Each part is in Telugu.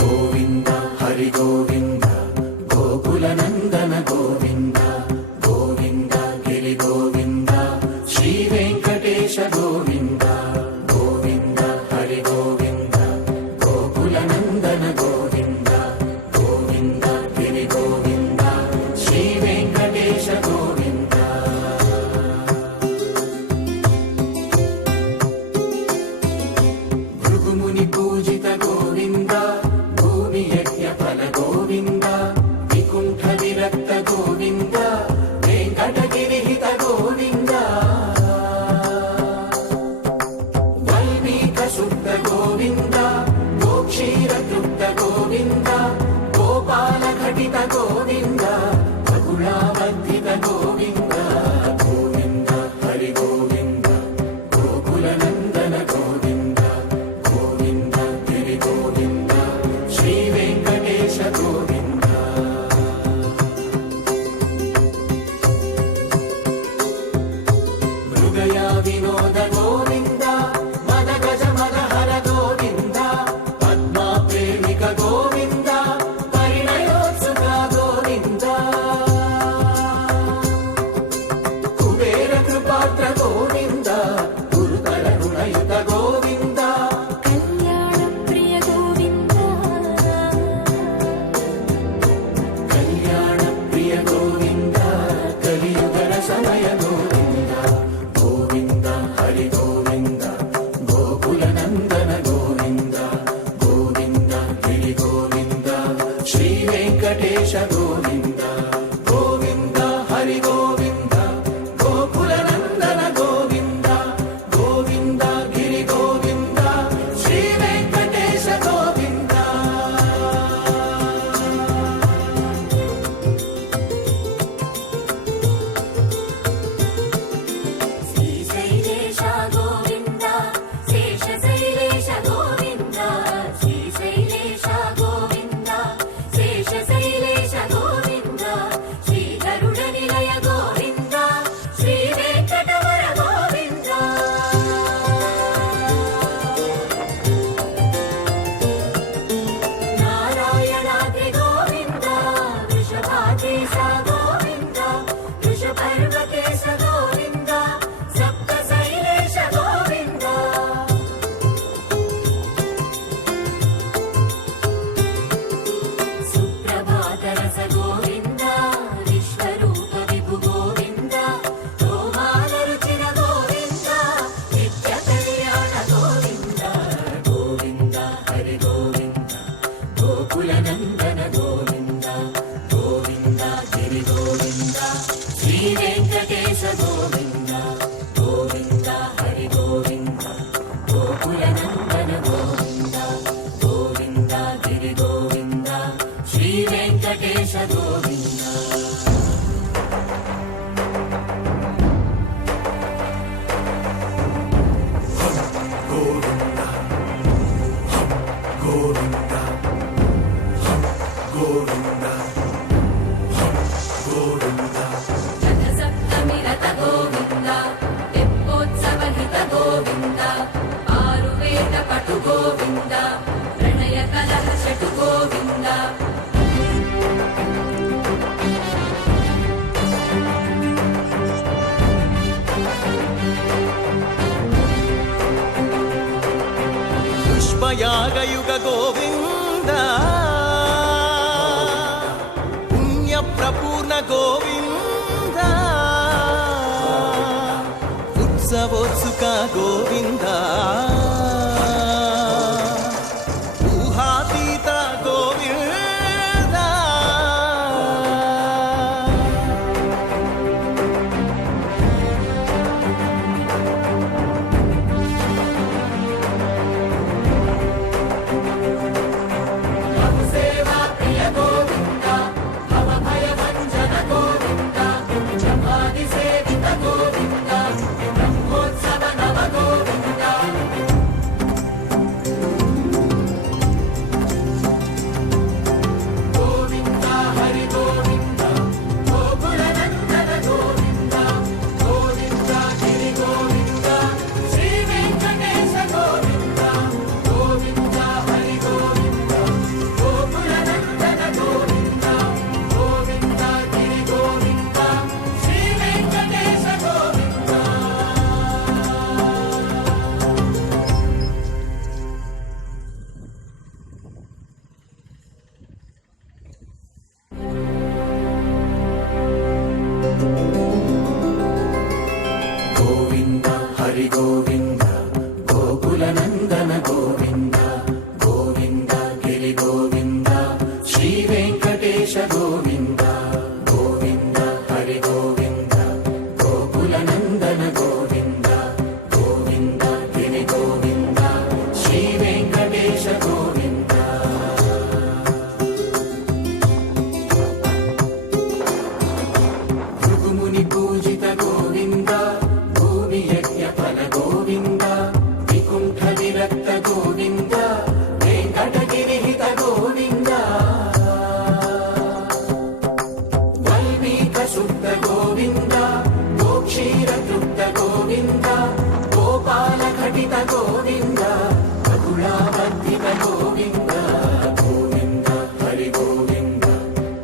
గోవింద హరి గోవింద గోకుల నందన గోవింద గోవింద గిరి గోవింద శ్రీ వెంకటేశ గోవింద గోవింద హరి గోవింద గోకుల నందన గోవింద గోవింద గిరి గోవింద శ్రీ వెంకటేశ గోవింద. భృగుముని పూజిత గోవింద భూమి యజ్ఞ ఫల గోవింద వికుంఠ విరక్త గోవింద వెంకటగిరిహిత గోవింద వల్మీక శుద్ధ గోవింద గోక్షీర తృప్త గోవింద గోపాల ఘటిత గోవింద బహుళావర్ధిత గోవింద గోవింద హరి గోవింద గోకుల నందన గోవింద గోవింద గిరి గోవింద శ్రీ వెంకటేశ గోవింద. హృదయ వినోద గోవింద మద గజ మద హర గోవింద పద్మా ప్రేమిక గోవింద పరిణయోత్సుక గోవింద కుబేర కృపాత్ర గోవింద గురుతర రుణయుత గోవింద కళ్యాణ ప్రియ గోవింద కళ్యాణ ప్రియ గోవింద కలియుగర సమయ గోవింద గోవింద హరి గోవింద గోకుల నందన గోవింద గోవింద గిరి గోవింద శ్రీ వెంకటేశ గోవింద గోవింద హరి గోవింద గోకుల నందన గోవింద గోవింద గిరి గోవింద శ్రీ వెంకటేశ గోవింద. శ్రీశైలేశ గోవింద శేషశైలేశ గోవింద శ్రీశైలేశ గోవింద శేషశైలేశ గోవింద శ్రీ గరుడ నిలయ గోవింద శ్రీ వెంకటవర గోవింద నారాయణాద్రి గోవింద వృషభాదేశ గోవింద వృషపర్వకేశ గోవింద సప్తశైలేశ గోవింద సుప్రభాతరస గోవింద విశ్వరూప విభు గోవింద గోమాల రుచిర గోవింద నిత్య కళ్యాణ గోవింద గోవింద హరి గోవింద గోకుల నందన గోవింద గోవింద గిరి గోవింద శ్రీ వెంకటేశ గోవింద గోవింద హరి గోవింద గోకుల నందన గోవింద గోవింద గిరి గోవింద శ్రీ వెంకటేశ గోవింద. గోవింద గోవింద గోవింద గోవింద రథసప్తమి రథ గోవింద తెప్పోత్సవహిత గోవింద ఆరువేద పటు గోవింద ప్రణయ కలహ షటు గోవింద పుష్పయాగయుగ గోవింద పుణ్య ప్రపూర్ణ గోవింద ఉత్సవోత్సుక గోవింద ఊహాతీత గోవింద సేవా ప్రియ గోవింద భవ భయ భంజన గోవింద జపాది సేవిత గోవింద బ్రహ్మోత్సవ నవ గోవింద హరి గోవింద గోకుల నందన గోవింద గోవింద గిరి గోవింద శ్రీ వెంకటేశ గోవింద గోవింద హరి గోవింద గోకుల నందన గోవింద గోవింద గిరి గోవింద శ్రీ వెంకటేశ గోవింద భృగుముని పూజిత గోవింద భూమి యజ్ఞ ఫల గోవింద వికుంఠ విరక్త గోవింద వెంకటగిరి హిత గోవింద వల్మీక శుద్ధ గోవింద గోక్షీర తృప్త గోవింద గోపాల ఘటిత గోవింద బహుళావర్ధిత గోవింద గోవింద హరి గోవింద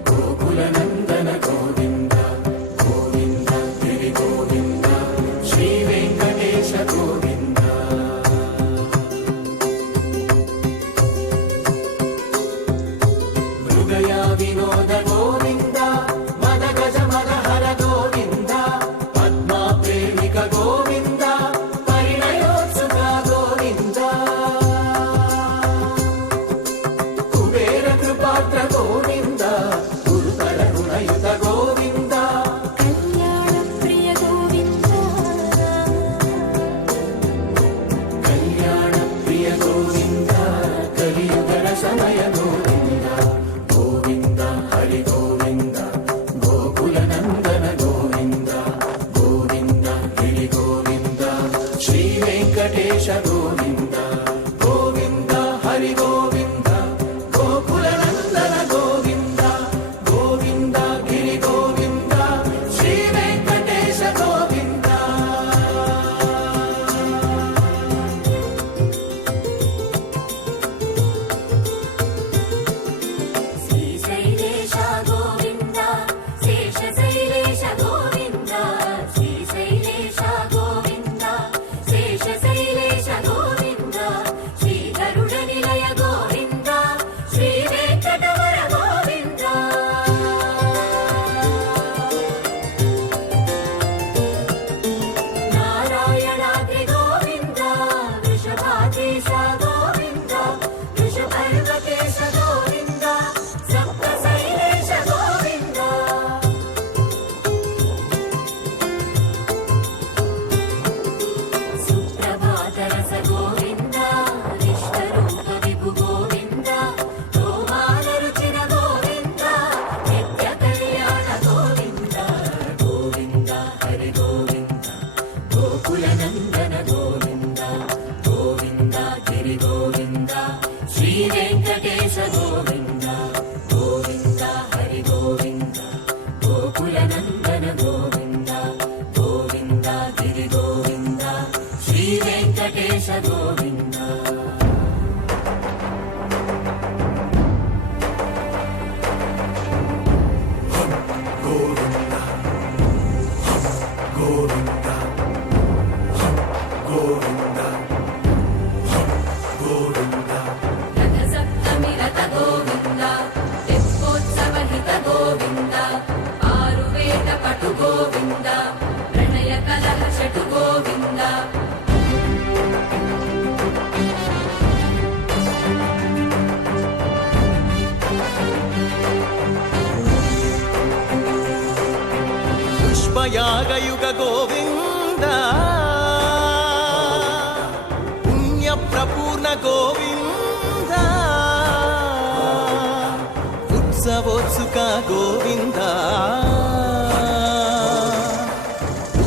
గోకుల నందన గోవింద గోవింద గిరి గోవింద శ్రీ వెంకటేశ గోవింద మృగయ వినోద గోవింద మద గజ మద హర గోవింద పద్మా ప్రేమిక గోవింద పరిణయోత్సుక గోవింద కుబేర కృపాత్ర గోవింద గురుతర గుణయుత గోవింద కళ్యాణ ప్రియ గోవింద కళ్యాణ ప్రియ గోవింద కలియుగ సమయ గోవింద గోవింద హరి గోవింద గోకుల నందన గోవింద గోవింద గిరి గోవింద శ్రీ వెంకటేశ గోవింద గోవింద హరి గోవింద గోకుల నందన గోవింద గోవింద గిరి గోవింద శ్రీ వెంకటేశ గోవింద శ్రీశైలేశ గోవింద శేషశైలేశ గోవింద శ్రీశైలేశ గోవింద శేషశైలేశ గోవింద శ్రీ గరుడ నిలయ గోవింద శ్రీ వెంకటవర గోవింద నారాయణాద్రి గోవింద వృషభాదేశ గోవింద వృషపర్వతేశ గోవింద సప్తశైలేశ గోవింద సుప్రభాతరస గోవింద విశ్వరూప విభు గోవింద గోమాల రుచిన గోవింద నిత్య కళ్యాణ గోవింద గోవింద హరి గోవింద గోకుల నందన గోవింద గోవింద గిరి గోవింద శ్రీ వెంకటేశ గోవింద గోవింద హరి గోవింద గోకుల నందన గోవింద గోవింద గిరి గోవింద శ్రీ వెంకటేశ గోవింద గోవింద గోవింద గోవింద గోవింద రథ సప్తమి రథ గోవింద తెప్పోత్సవ హిత గోవింద ఆరువేద పటు గోవింద ప్రణయ కలహ షటు గోవింద పుష్పయాగయుగ గోవింద పుణ్య ప్రపూర్ణ గోవింద ఉత్సవోత్సుక గోవింద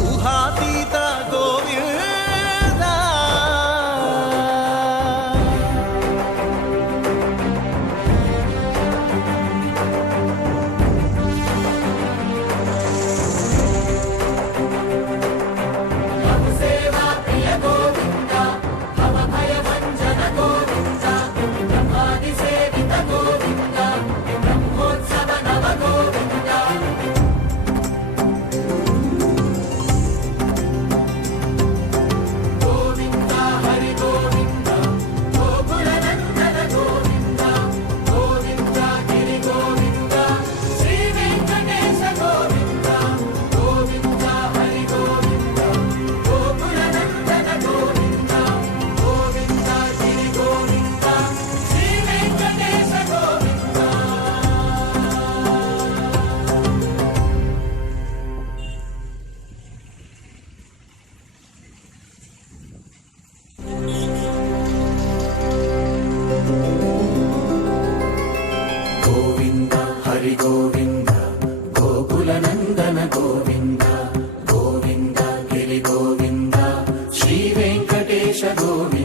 ఊహాతీత గోవింద సేవా ప్రియ గోవింద భవ భయ భంజన గోవింద బ్రహ్మాది సేవిత గోవింద బ్రహ్మోత్సవ నవ గోవింద గోవింద